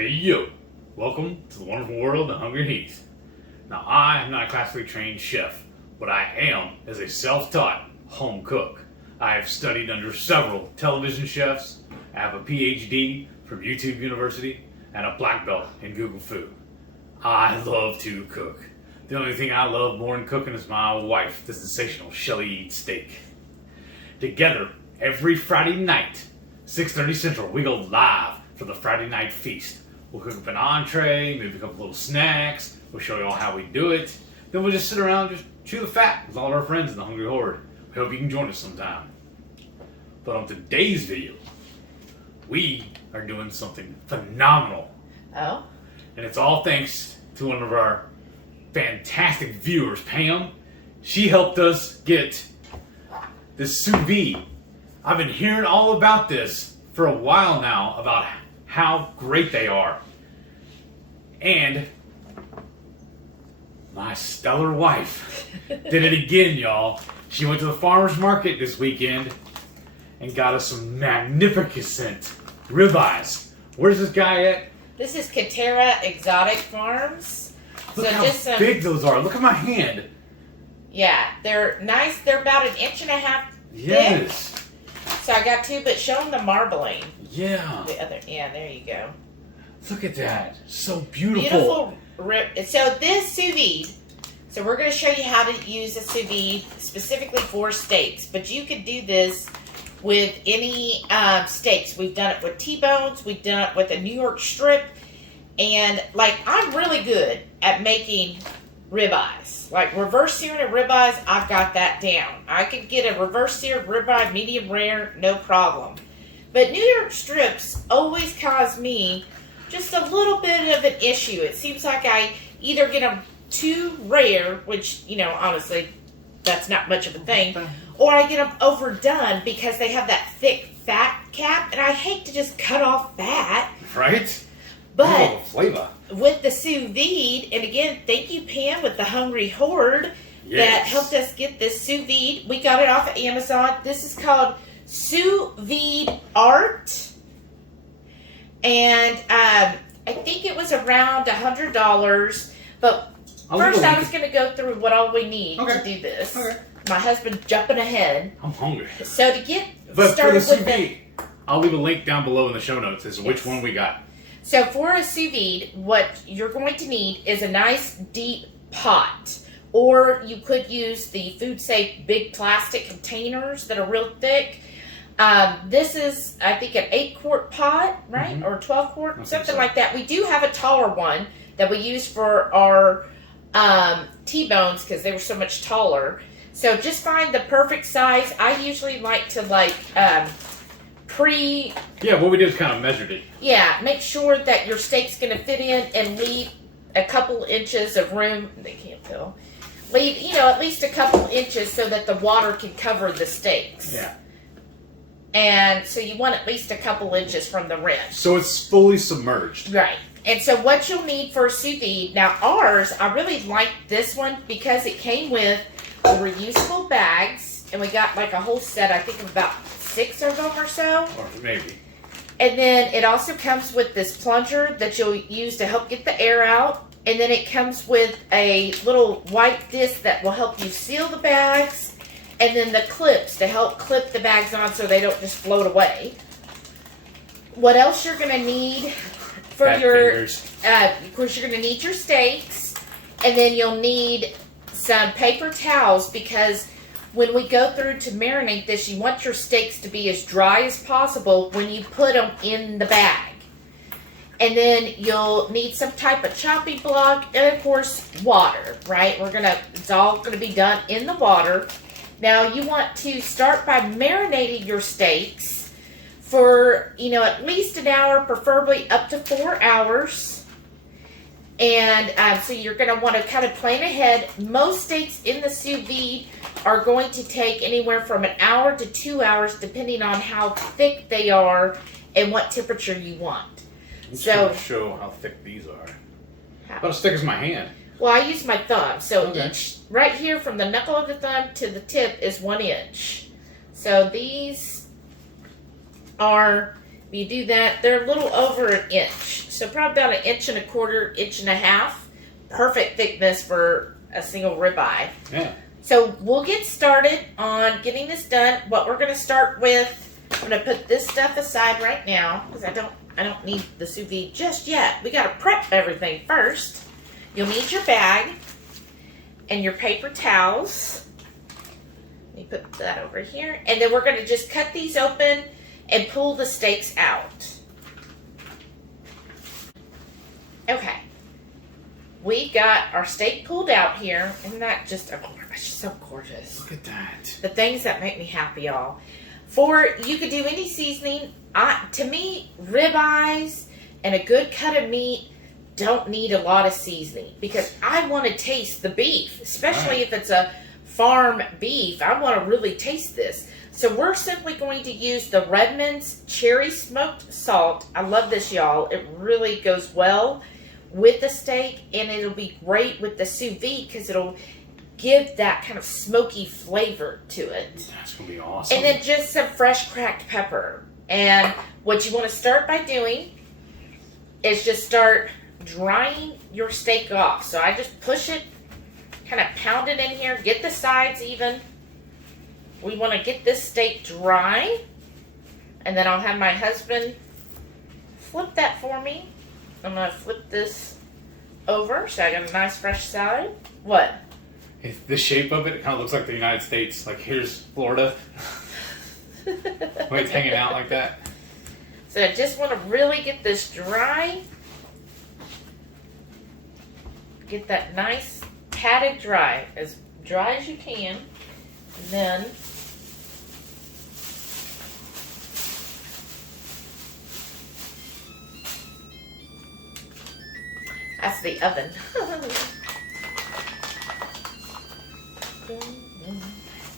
Hey yo! Welcome to the wonderful world of Hungry Heath. Now I am not a classically trained chef. What I am is a self-taught home cook. I have studied under several television chefs. I have a PhD from YouTube University and a black belt in Google Food. I love to cook. The only thing I love more than cooking is my wife, the sensational Shelly eats steak. Together, every Friday night, 6:30 Central, we go live for the Friday night feast. We'll cook up an entree, maybe a couple little snacks. We'll show you all how we do it. Then we'll just sit around and just chew the fat with all our friends in the Hungry Horde. We hope you can join us sometime. But on today's video, we are doing something phenomenal. Oh? And it's all thanks to one of our fantastic viewers, Pam. She helped us get this sous vide. I've been hearing all about this for a while now, about how great they are. And my stellar wife did it again, y'all. She went to the farmer's market this weekend and got us some magnificent ribeyes. Where's this guy at? This is Ketovore Exotic Farms. Look how big those are. Look at my hand. Yeah, they're nice. They're about 1.5 inches Yes. thick. So I got two, but show them the marbling. Yeah. The other, yeah, there you go. Look at that. So beautiful. Beautiful rib. So this sous vide. So we're going to show you how to use a sous vide specifically for steaks, but you could do this with any steaks. We've done it with T-bones. We've done it with a New York strip. And, like, I'm really good at making ribeyes. Like, reverse searing of ribeyes, I've got that down. I could get a reverse seared ribeye, medium rare, no problem. But New York strips always cause me just a little bit of an issue. It seems like I either get them too rare, which, you know, honestly, that's not much of a thing, or I get them overdone because they have that thick fat cap, and I hate to just cut off fat. Right? But flavor. With the sous vide, and again, thank you, Pam, with the Hungry Horde that helped us get this sous vide. We got it off of Amazon. This is called Sous Vide Art. And I think it was around $100. But first I was going to go through what all we need to do this. Okay. My husband's jumping ahead. I'm hungry. So to get but started for the with sous vide, I'll leave a link down below in the show notes as to which one we got. So for a sous vide, what you're going to need is a nice deep pot. Or you could use the food safe big plastic containers that are real thick. This is, I think, an 8-quart pot, right? Mm-hmm. Or 12-quart, something like that. We do have a taller one that we use for our T-bones because they were so much taller. So just find the perfect size. I usually like to Yeah, what we did is kind of measured it. Yeah, make sure that your steak's going to fit in and leave a couple inches of room. They can't tell. Leave, you know, at least a couple inches so that the water can cover the steaks. Yeah. And so you want at least a couple inches from the rim. So it's fully submerged. Right. And so what you'll need for a sous vide, now ours, I really like this one because it came with reusable bags. And we got like a whole set, I think of about 6 of them or so. Or maybe. And then it also comes with this plunger that you'll use to help get the air out. And then it comes with a little white disc that will help you seal the bags. And then the clips to help clip the bags on so they don't just float away. What else you're going to need for of course you're going to need your steaks. And then you'll need some paper towels because when we go through to marinate this, you want your steaks to be as dry as possible when you put them in the bag. And then you'll need some type of chopping block and, of course, water, right? It's all going to be done in the water. Now, you want to start by marinating your steaks for, you know, at least an hour, preferably up to 4 hours. And so you're going to want to kind of plan ahead. Most steaks in the sous vide are going to take anywhere from an hour to 2 hours, depending on how thick they are and what temperature you want. I'm just going to show how thick these are. About as thick as my hand. Well, I use my thumb. So each, right here from the knuckle of the thumb to the tip is 1 inch. So these are You do that, they're a little over an inch. So probably about 1.25 inches, 1.5 inches. Perfect thickness for a single ribeye. Yeah. So we'll get started on getting this done. What we're going to start with, I'm going to put this stuff aside right now because I don't need the sous vide just yet. We got to prep everything first. You'll need your bag and your paper towels. Let me put that over here. And then we're going to just cut these open and pull the steaks out. Okay. We got our steak pulled out here. Isn't that just so gorgeous? Look at that. The things that make me happy, y'all. You could do any seasoning. To me, ribeyes and a good cut of meat don't need a lot of seasoning because I want to taste the beef, especially if it's a farm beef. I want to really taste this. So we're simply going to use the Redmond's cherry smoked salt. I love this, y'all. It really goes well with the steak, and it'll be great with the sous vide because it'll give that kind of smoky flavor to it. That's going to be awesome. And then just some fresh cracked pepper. And what you want to start by doing is just start drying your steak off. So I just push it, kind of pound it in here, get the sides even. We want to get this steak dry, and then I'll have my husband flip that for me. I'm going to flip this over so I got a nice fresh side. What? The shape of it kind of looks like the United States. Like, here's Florida. When it's hanging out like that. So I just want to really get this dry. Get that nice padded dry as you can. And then that's the oven.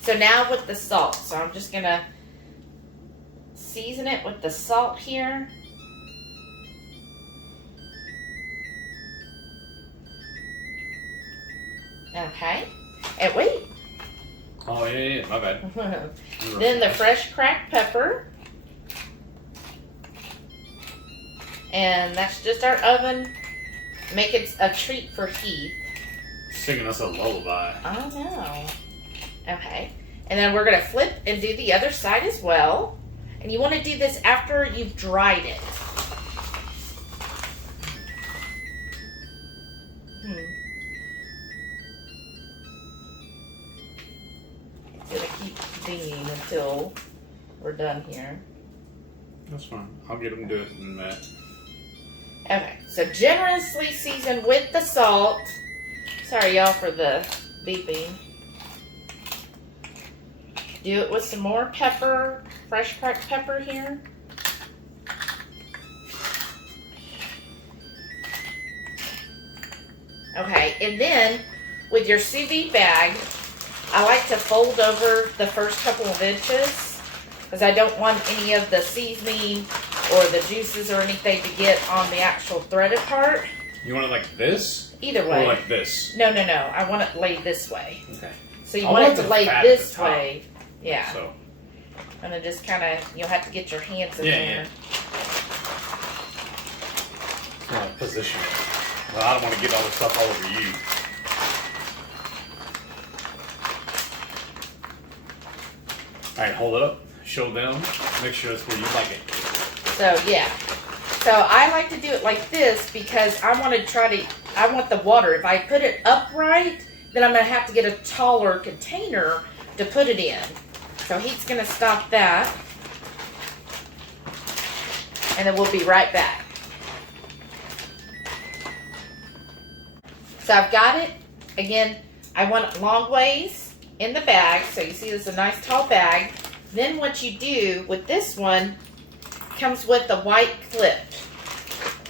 So now with the salt. So I'm just going to season it with the salt here. Okay. And wait. Oh, yeah, my bad. Then the fresh cracked pepper. And that's just our oven. Make it a treat for Heath. Singing us a lullaby. I know. Okay. And then we're going to flip and do the other side as well. And you want to do this after you've dried it. It's going to keep dinging until we're done here. That's fine. I'll get them to do it in a minute. Okay. So generously season with the salt. Sorry, y'all, for the beeping. Do it with some more pepper, fresh cracked pepper here. Okay, and then with your sous vide bag, I like to fold over the first couple of inches because I don't want any of the seasoning or the juices or anything to get on the actual threaded part. You want it like this? Either way. Or like this? No. I want it laid this way. Okay. So you want it to lay this way. Yeah. So. And then just kind of, you'll have to get your hands in there. Yeah. Position it. Well, I don't want to get all this stuff all over you. Alright, hold it up. Show them. Make sure that's where you like it. So, yeah. So, I like to do it like this because I want the water. If I put it upright, then I'm going to have to get a taller container to put it in. So he's going to stop that. And then we'll be right back. So I've got it. Again, I want it long ways in the bag. So you see this is a nice tall bag. Then what you do with this one comes with the white clip.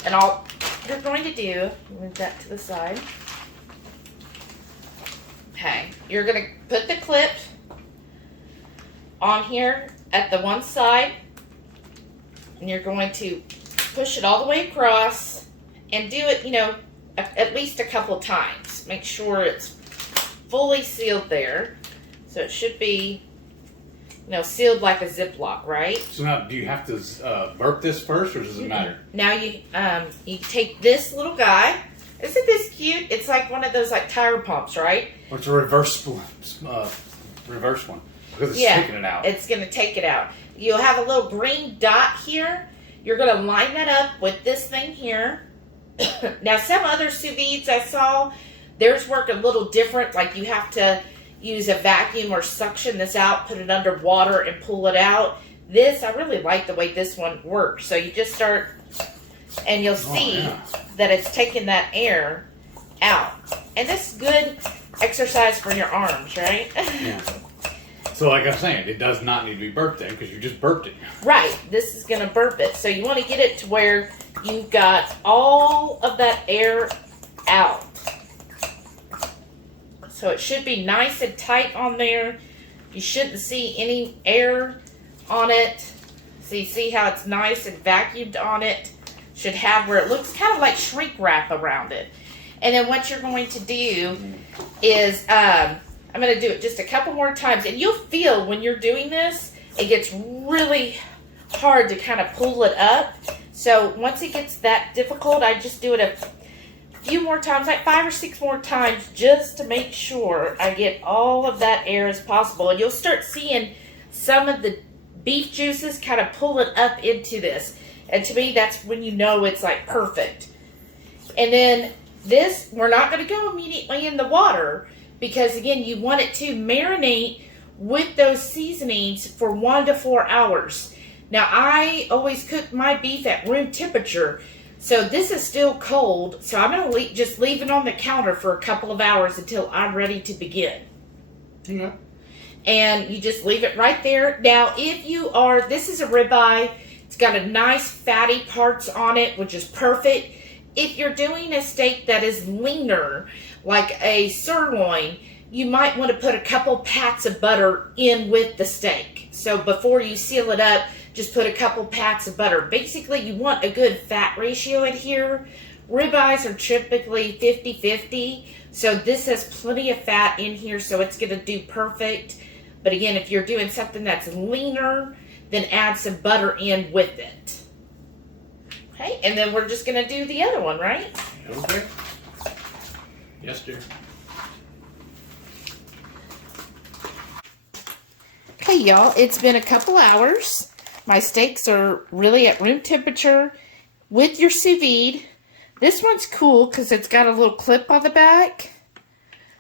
And all you're going to do, move that to the side. Okay, you're going to put the clip on here at the one side, and you're going to push it all the way across and do it, at least a couple times. Make sure it's fully sealed there. So it should be sealed like a Ziploc, right? So now, do you have to burp this first, or does it matter? Now you take this little guy. Isn't this cute? It's like one of those like tire pumps, right? Or it's a reverse one, because it's taking it out. It's going to take it out. You'll have a little green dot here. You're going to line that up with this thing here. Now, some other sous vides I saw, theirs work a little different. Like you have to use a vacuum or suction this out, put it under water and pull it out. This, I really like the way this one works. So you just start, and you'll see that it's taking that air out. And this is good exercise for your arms, right? Yeah. So like I'm saying, it does not need to be burped in because you just burped it. Right. This is going to burp it. So you want to get it to where you've got all of that air out. So it should be nice and tight on there. You shouldn't see any air on it. So you see how it's nice and vacuumed on it. Should have where it looks kind of like shrink wrap around it. And then what you're going to do is, I'm going to do it just a couple more times. And you'll feel when you're doing this, it gets really hard to kind of pull it up. So once it gets that difficult, I just do it a few more times, like 5 or 6 more times, just to make sure I get all of that air as possible. And you'll start seeing some of the beef juices kind of pull it up into this. And to me, that's when you know it's like perfect. And then this, we're not going to go immediately in the water because, again, you want it to marinate with those seasonings for 1 to 4 hours. Now, I always cook my beef at room temperature. So this is still cold, so I'm going to just leave it on the counter for a couple of hours until I'm ready to begin. Yeah. And you just leave it right there. Now, if you are, this is a ribeye. It's got a nice fatty parts on it, which is perfect. If you're doing a steak that is leaner, like a sirloin, you might want to put a couple pats of butter in with the steak. So before you seal it up, just put a couple pats of butter. Basically, you want a good fat ratio in here. Ribeyes are typically 50-50. So this has plenty of fat in here, so it's going to do perfect. But again, if you're doing something that's leaner, then add some butter in with it. Okay, and then we're just going to do the other one, right? Okay. Yes, dear. Okay, y'all, it's been a couple hours. My steaks are really at room temperature with your sous vide. This one's cool because it's got a little clip on the back.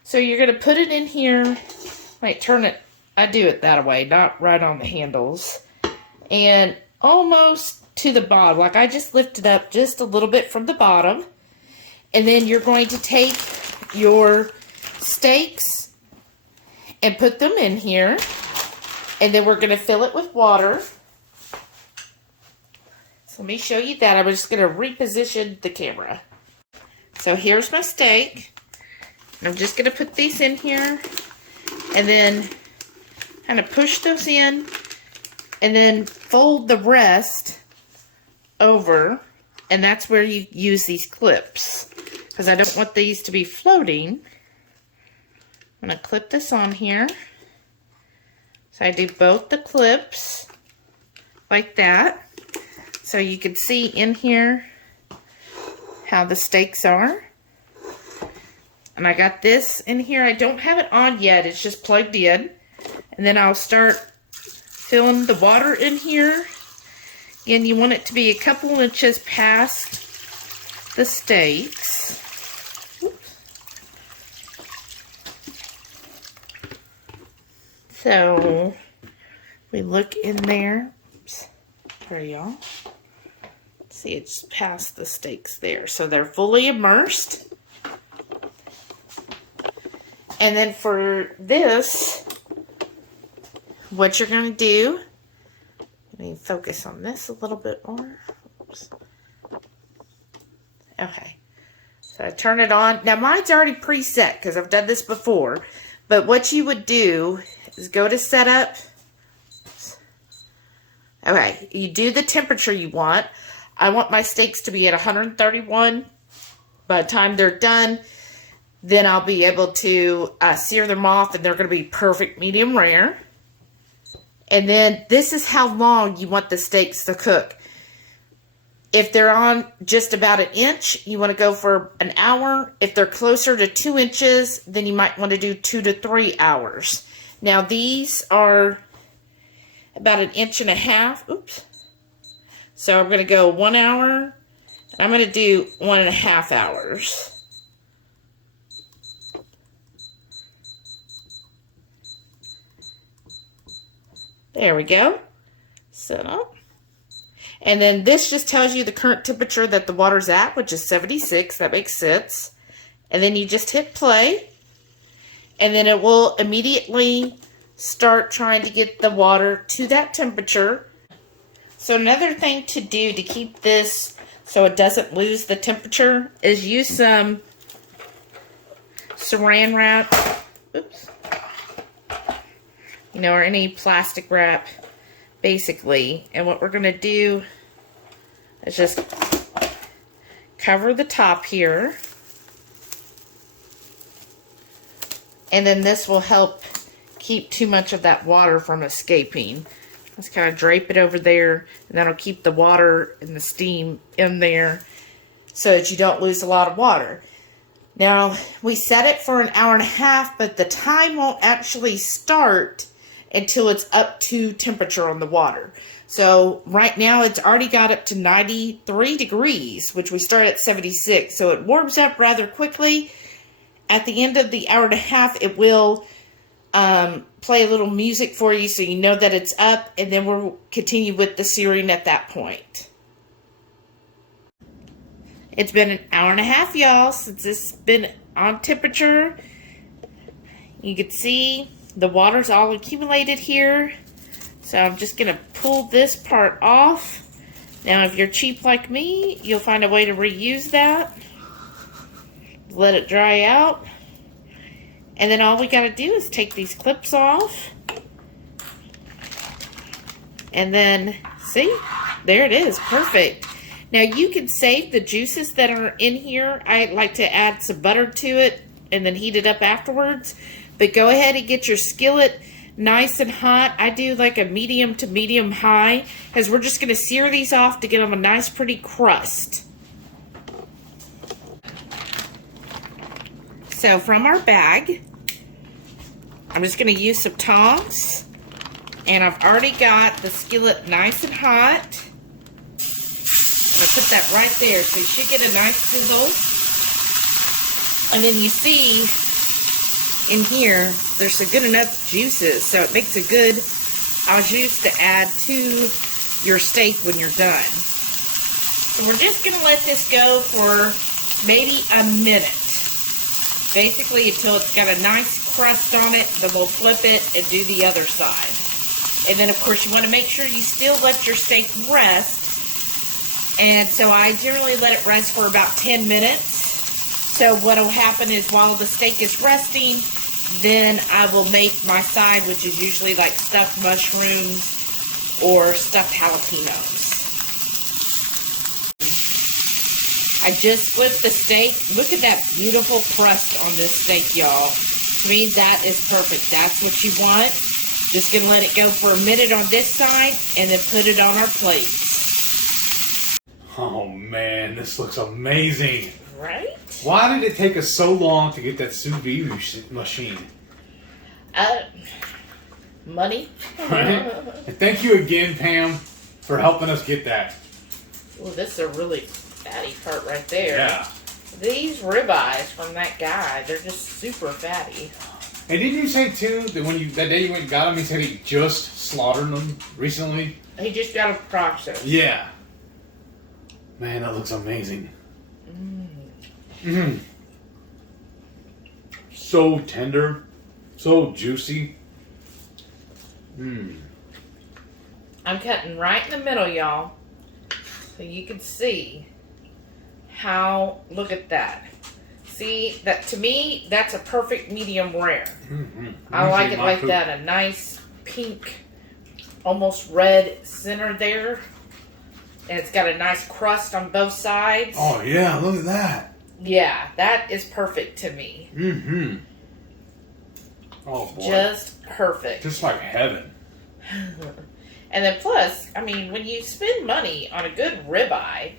So you're going to put it in here. Wait, turn it. I do it that way, not right on the handles. And almost to the bottom. Like I just lifted up just a little bit from the bottom. And then you're going to take your steaks and put them in here. And then we're going to fill it with water. So let me show you that. I'm just going to reposition the camera. So here's my steak. I'm just going to put these in here. And then kind of push those in. And then fold the rest over. And that's where you use these clips. Because I don't want these to be floating. I'm going to clip this on here. So I do both the clips. Like that. So you can see in here how the steaks are. And I got this in here. I don't have it on yet. It's just plugged in. And then I'll start filling the water in here. Again, you want it to be a couple inches past the steaks. Oops. So we look in there. Oops. Sorry, y'all. See, it's past the steaks there. So they're fully immersed. And then for this, what you're going to do, let me focus on this a little bit more. Oops. Okay. So I turn it on. Now mine's already preset because I've done this before. But what you would do is go to setup. Okay, you do the temperature you want. I want my steaks to be at 131. By the time they're done, then I'll be able to sear them off, and they're going to be perfect medium rare. And then this is how long you want the steaks to cook. If they're on just about an inch, you want to go for an hour. If they're closer to 2 inches, then you might want to do 2 to 3 hours. Now these are about 1.5 inches. Oops. So I'm going to go 1 hour. I'm going to do 1.5 hours. There we go. Set up. And then this just tells you the current temperature that the water's at, which is 76. That makes sense. And then you just hit play. And then it will immediately start trying to get the water to that temperature. So another thing to do to keep this so it doesn't lose the temperature is use some saran wrap. Oops. You know, or any plastic wrap, basically. And what we're going to do is just cover the top here. And then this will help keep too much of that water from escaping. Just kind of drape it over there, and that'll keep the water and the steam in there so that you don't lose a lot of water. Now, we set it for 1.5 hours, but the time won't actually start until it's up to temperature on the water. So right now it's already got up to 93 degrees, which we start at 76. So it warms up rather quickly. At the end of the 1.5 hours, it will play a little music for you so you know that it's up, and then we'll continue with the searing at that point. It's been 1.5 hours, y'all, since this has been on temperature. You can see the water's all accumulated here. So I'm just going to pull this part off. Now, if you're cheap like me, you'll find a way to reuse that. Let it dry out. And then all we got to do is take these clips off. And then, see? There it is. Perfect. Now, you can save the juices that are in here. I like to add some butter to it and then heat it up afterwards. But go ahead and get your skillet nice and hot. I do like a medium to medium high, because we're just going to sear these off to get them a nice pretty crust. So from our bag, I'm just going to use some tongs, and I've already got the skillet nice and hot. I'm going to put that right there, so you should get a nice sizzle. And then you see in here, there's some good enough juices, so it makes a good au jus to add to your steak when you're done. So we're just going to let this go for maybe a minute. Basically until it's got a nice crust on it, then we'll flip it and do the other side. And then of course you want to make sure you still let your steak rest. And so I generally let it rest for about 10 minutes. So what will happen is while the steak is resting, then I will make my side, which is usually like stuffed mushrooms or stuffed jalapenos. I just flipped the steak. Look at that beautiful crust on this steak, y'all. To me, that is perfect. That's what you want. Just going to let it go for a minute on this side and then put it on our plates. Oh man, this looks amazing. Right? Why did it take us so long to get that sous vide machine? Money. Right? And thank you again, Pam, for helping us get that. Well, this is a really fatty part right there. Yeah. These ribeyes from that guy, they're just super fatty. And didn't you say too that when that day you went and got them, he said he just slaughtered them recently? He just got a process. Yeah. Man, that looks amazing. Mm. So tender, so juicy. I'm cutting right in the middle, y'all, so you can see how. Look at that. See that? To me, that's a perfect medium rare. I like it like that. A nice pink, almost red center there, and it's got a nice crust on both sides. Oh yeah, look at that. Yeah, that is perfect to me. Oh boy. Just perfect. Just like heaven. And then plus, I mean, when you spend money on a good ribeye,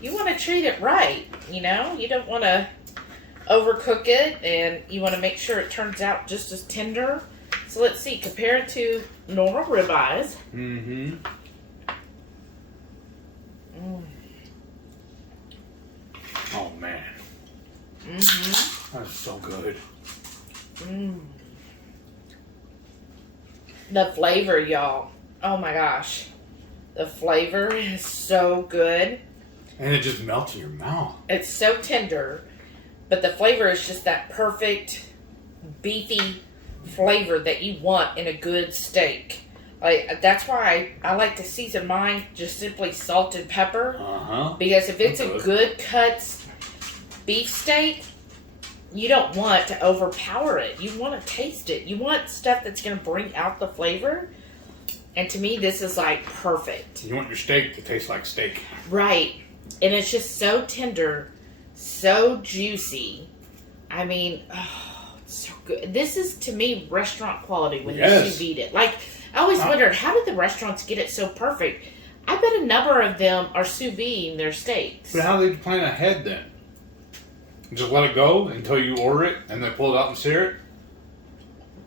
you want to treat it right, you know? You don't want to overcook it, and you want to make sure it turns out just as tender. So let's see, compared to normal ribeyes. Mm-hmm. Oh, man. Mm-hmm. That's so good. The flavor, y'all. Oh my gosh. The flavor is so good. And it just melts in your mouth. It's so tender, but the flavor is just that perfect beefy flavor that you want in a good steak. Like, that's why I like to season mine just simply salt and pepper. Because if it's a good cut beef steak, you don't want to overpower it. You want to taste it. You want stuff that's going to bring out the flavor. And to me, this is like perfect. You want your steak to taste like steak. Right. And it's just so tender, so juicy. I mean, oh, it's so good. This is, to me, restaurant quality when you sous vide it. Like, I always wondered, how did the restaurants get it so perfect? I bet a number of them are sous videing their steaks. But how do they plan ahead then? Just let it go until you order it and then pull it out and sear it?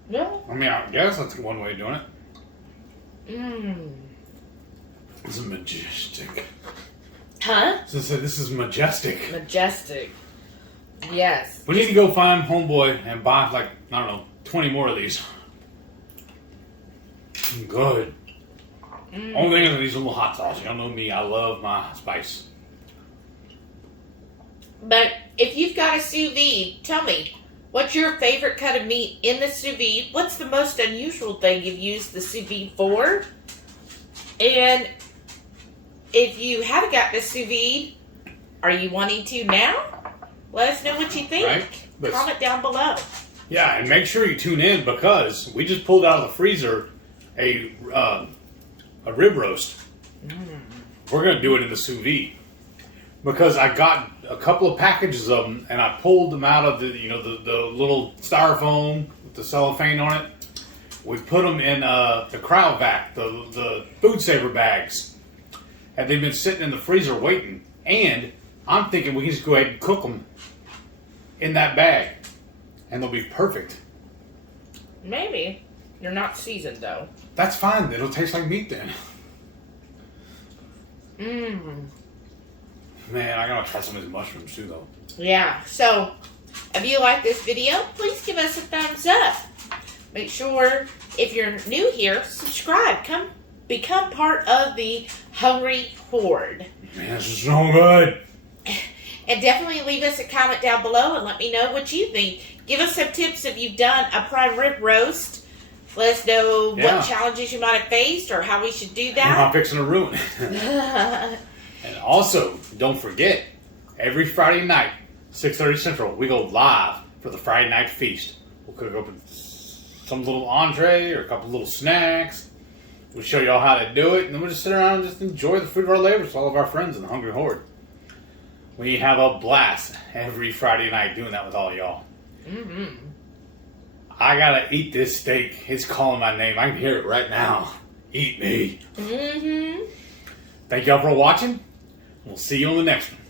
Yeah. I mean, I guess that's one way of doing it. It's majestic. Huh? So this is majestic. Majestic. Yes. We need to go find Homeboy and buy, like, I don't know, 20 more of these. Good. Only thing is these little hot sauce. Y'all know me. I love my spice. But if you've got a sous vide, tell me, what's your favorite cut of meat in the sous vide? What's the most unusual thing you've used the sous vide for? And if you haven't got the sous vide, are you wanting to now? Let us know what you think. Right? Comment down below. Yeah, and make sure you tune in because we just pulled out of the freezer a rib roast. We're going to do it in the sous vide. Because I got a couple of packages of them, and I pulled them out of the little styrofoam with the cellophane on it. We put them in the cryo vac, the food saver bags, and they've been sitting in the freezer waiting. And I'm thinking we can just go ahead and cook them in that bag, and they'll be perfect. Maybe. You're not seasoned though. That's fine. It'll taste like meat then. Man, I gotta try some of these mushrooms too, though. Yeah. So, if you like this video, please give us a thumbs up. Make sure, if you're new here, subscribe. Come become part of the Hungry Horde. Man, this is so good. And definitely leave us a comment down below and let me know what you think. Give us some tips if you've done a prime rib roast. Let us know what challenges you might have faced or how we should do that. I'm fixing to ruin it. And also, don't forget, every Friday night, 6:30 Central, we go live for the Friday night feast. We'll cook up some little entree or a couple little snacks. We'll show y'all how to do it, and then we'll just sit around and just enjoy the fruit of our labors with all of our friends in the Hungry Horde. We have a blast every Friday night doing that with all y'all. I gotta eat this steak. It's calling my name. I can hear it right now. Eat me. Thank y'all for watching. We'll see you on the next one.